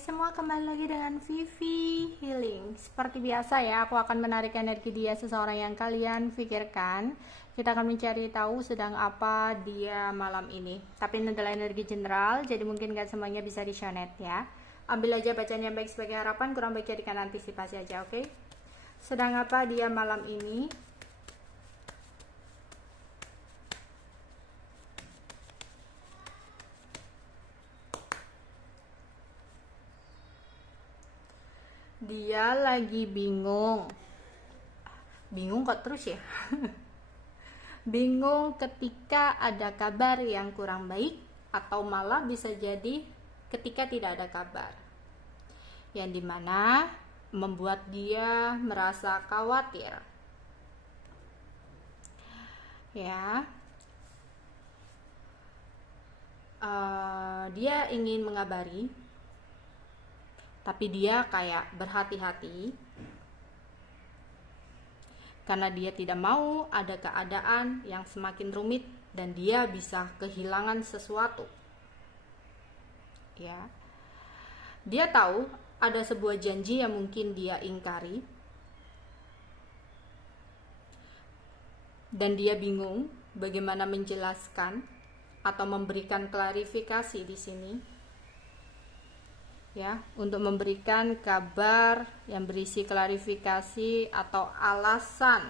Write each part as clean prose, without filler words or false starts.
semua, kembali lagi dengan Vivi Healing. Seperti biasa ya, aku akan menarik energi dia seseorang yang kalian pikirkan. Kita akan mencari tahu sedang apa dia malam ini. Tapi ini adalah energi general, jadi mungkin gak semuanya bisa disonet ya. Ambil aja bacaan yang baik sebagai harapan, kurang baik jadikan antisipasi aja, oke? Sedang apa dia malam ini? Dia lagi bingung. Bingung kok terus ya? Bingung ketika ada kabar yang kurang baik, atau malah bisa jadi ketika tidak ada kabar, yang dimana membuat dia merasa khawatir ya. Dia ingin mengabari, tapi dia kayak berhati-hati karena dia tidak mau ada keadaan yang semakin rumit dan dia bisa kehilangan sesuatu ya. Dia tahu ada sebuah janji yang mungkin dia ingkari dan dia bingung bagaimana menjelaskan atau memberikan klarifikasi di sini ya, untuk memberikan kabar yang berisi klarifikasi atau alasan.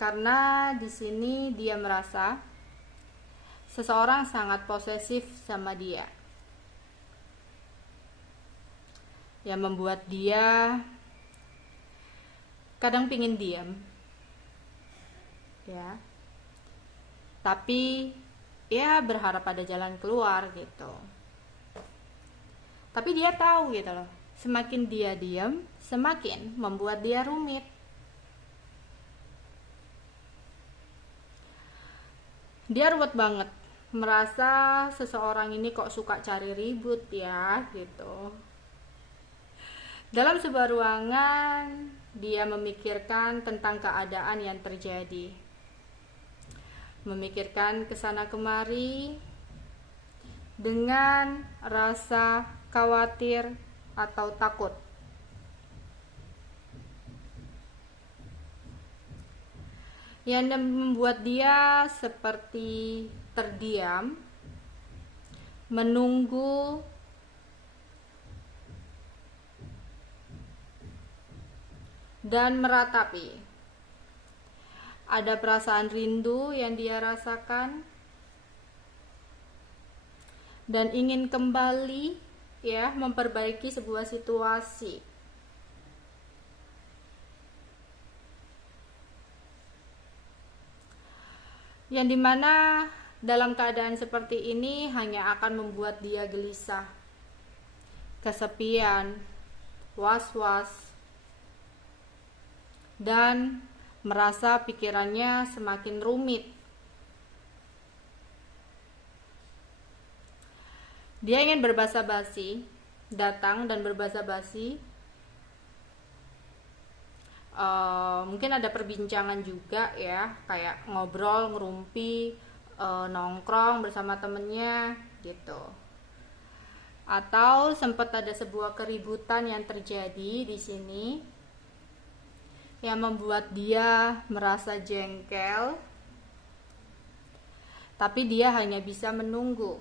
Karena di sini dia merasa seseorang sangat posesif sama dia, yang membuat dia kadang pingin diam ya, tapi ya berharap ada jalan keluar gitu. Tapi dia tahu gitu loh, semakin dia diam semakin membuat dia rumit. Dia ruwet banget, merasa seseorang ini kok suka cari ribut ya gitu. Dalam sebuah ruangan dia memikirkan tentang keadaan yang terjadi, memikirkan kesana kemari dengan rasa khawatir atau takut. Yang membuat dia seperti terdiam, menunggu dan meratapi. Ada perasaan rindu yang dia rasakan dan ingin kembali ya, memperbaiki sebuah situasi. Yang dimana dalam keadaan seperti ini hanya akan membuat dia gelisah, kesepian, was-was, dan merasa pikirannya semakin rumit. Dia ingin berbasa-basi, datang dan berbasa-basi. Mungkin ada perbincangan juga ya, kayak ngobrol, ngerumpi, nongkrong bersama temennya gitu. Atau sempat ada sebuah keributan yang terjadi di sini yang membuat dia merasa jengkel, tapi dia hanya bisa menunggu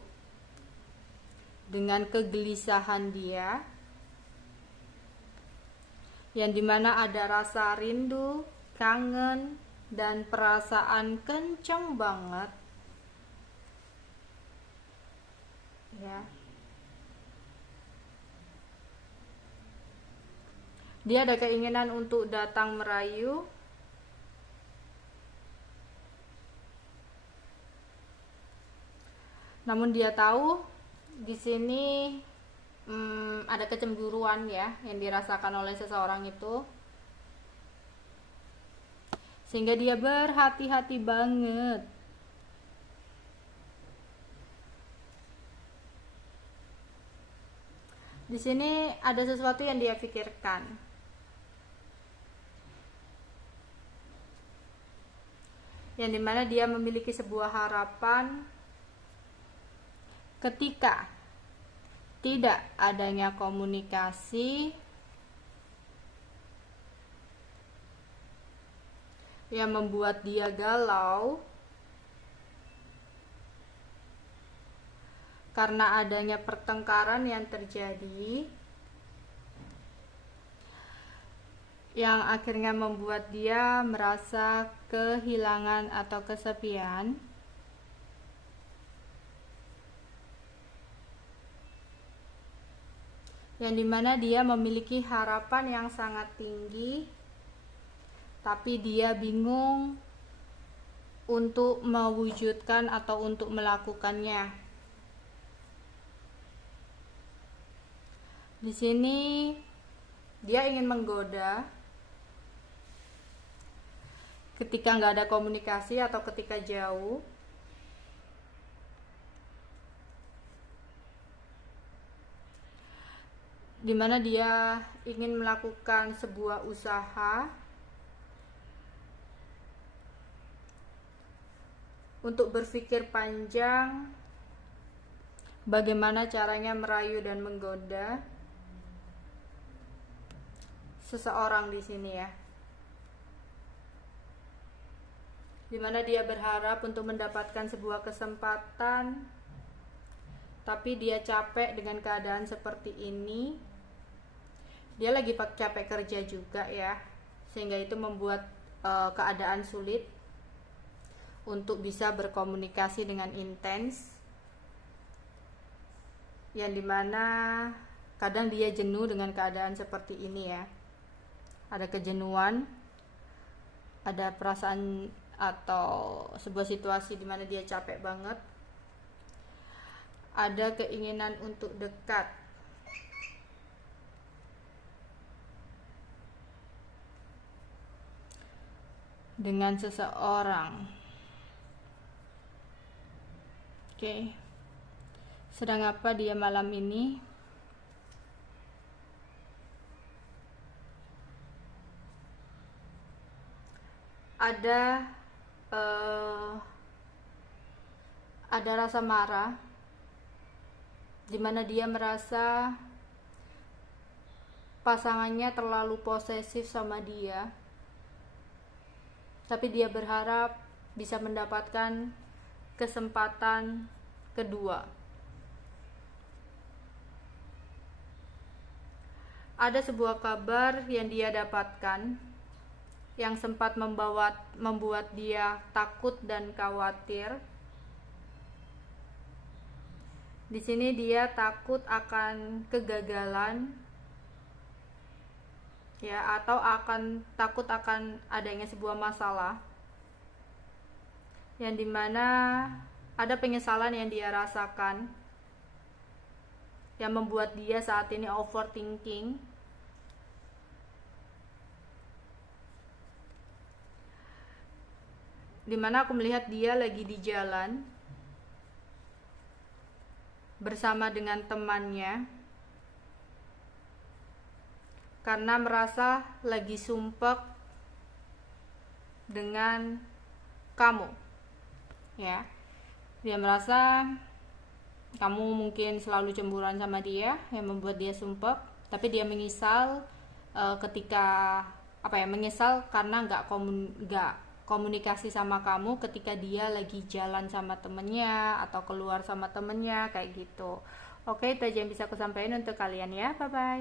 dengan kegelisahan dia, yang dimana ada rasa rindu, kangen, dan perasaan kenceng banget ya. Dia ada keinginan untuk datang merayu, namun dia tahu di sini ada kecemburuan ya yang dirasakan oleh seseorang itu, sehingga dia berhati-hati banget. Di sini ada sesuatu yang dia pikirkan, yang dimana dia memiliki sebuah harapan Ketika tidak adanya komunikasi yang membuat dia galau karena adanya pertengkaran yang terjadi, yang akhirnya membuat dia merasa kehilangan atau kesepian, yang dimana dia memiliki harapan yang sangat tinggi, tapi dia bingung untuk mewujudkan atau untuk melakukannya. Di sini dia ingin menggoda ketika nggak ada komunikasi atau ketika jauh, dimana dia ingin melakukan sebuah usaha untuk berpikir panjang bagaimana caranya merayu dan menggoda seseorang di sini ya, dimana dia berharap untuk mendapatkan sebuah kesempatan, tapi dia capek dengan keadaan seperti ini. Dia lagi capek kerja juga ya, sehingga itu membuat keadaan sulit untuk bisa berkomunikasi dengan intens, yang dimana kadang dia jenuh dengan keadaan seperti ini ya. Ada kejenuhan, ada perasaan atau sebuah situasi dimana dia capek banget, ada keinginan untuk dekat dengan seseorang. Oke. Sedang apa dia malam ini? Ada rasa marah, dimana dia merasa pasangannya terlalu posesif sama dia, tapi dia berharap bisa mendapatkan kesempatan kedua. Ada sebuah kabar yang dia dapatkan yang sempat membuat dia takut dan khawatir. Di sini dia takut akan kegagalan ya, atau takut akan adanya sebuah masalah yang dimana ada penyesalan yang dia rasakan yang membuat dia saat ini overthinking. Dimana aku melihat dia lagi di jalan bersama dengan temannya karena merasa lagi sumpek dengan kamu ya. Dia merasa kamu mungkin selalu cemburuan sama dia yang membuat dia sumpek, tapi dia menyesal menyesal karena nggak komunikasi sama kamu ketika dia lagi jalan sama temennya atau keluar sama temennya kayak gitu. Oke, itu aja yang bisa aku sampaikan untuk kalian ya. Bye bye.